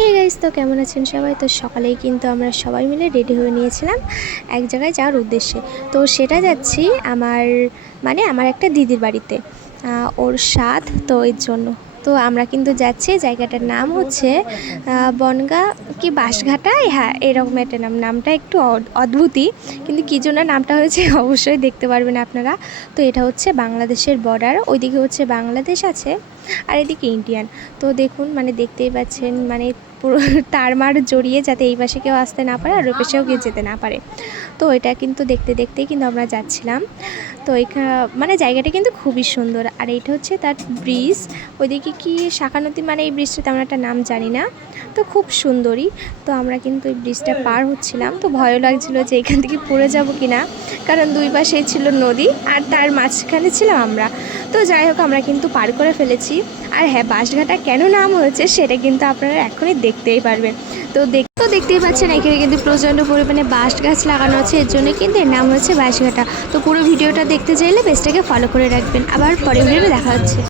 Hey guys, তো কেমন আছেন সবাই? তো সকালেই কিন্তু আমরা সবাই মিলে রেডি হয়ে নিয়েছিলাম এক জায়গায় যাওয়ার উদ্দেশ্যে। তো সেটা যাচ্ছি আমার একটা দিদির বাড়িতে, ওর সাথ তো এর জন্য। তো আমরা কিন্তু যাচ্ছি, জায়গাটার নাম হচ্ছে বনগাঁ কি বাঁশঘাটায়, হ্যাঁ এরকম একটা নামটা একটু অদ্ভুতই, কিন্তু কী জন্য নামটা হয়েছে অবশ্যই দেখতে পারবেন আপনারা। তো এটা হচ্ছে বাংলাদেশের বর্ডার, ওইদিকে হচ্ছে বাংলাদেশ আছে আর এদিকে ইন্ডিয়ান। তো দেখুন, দেখতেই পাচ্ছেন, পুরো তারমার জড়িয়ে, যাতে এই পাশে কেউ আসতে না পারে আর ওই পাশেও কেউ যেতে না পারে। তো এটা কিন্তু দেখতে দেখতেই কিন্তু আমরা যাচ্ছিলাম। তো এখানে জায়গাটা কিন্তু খুবই সুন্দর। আর এইটা হচ্ছে তার ব্রিজ, ওইদিকে কি শাখা নদী, এই ব্রিজটা তেমন একটা নাম জানি না, তো খুব সুন্দরই। তো আমরা কিন্তু এই ব্রিজটা পার হচ্ছিলাম, তো ভয়ও লাগছিল যে এখান থেকে পড়ে যাব কি না, কারণ দুই পাশে ছিল নদী আর তার মাঝখানে ছিলাম আমরা। তো যাই হোক, আমরা কিন্তু পার করে ফেলেছি। আর হ্যাঁ, বাঁশঘাটা কেন নাম হয়েছে সেটা কিন্তু আপনারা এখনই দেখতেই পারবেন। তো দেখতেই পাচ্ছেন, এখানে কিন্তু প্রচণ্ড পরিমাণে বাঁশ গাছ লাগানো আছে, এর জন্য কিন্তু এর নাম হচ্ছে বাঁশঘাটা। তো পুরো ভিডিওটা দেখতে চাইলে পেজটাকে ফলো করে রাখবেন। আবার পরের ভিডিওতে দেখা হচ্ছে।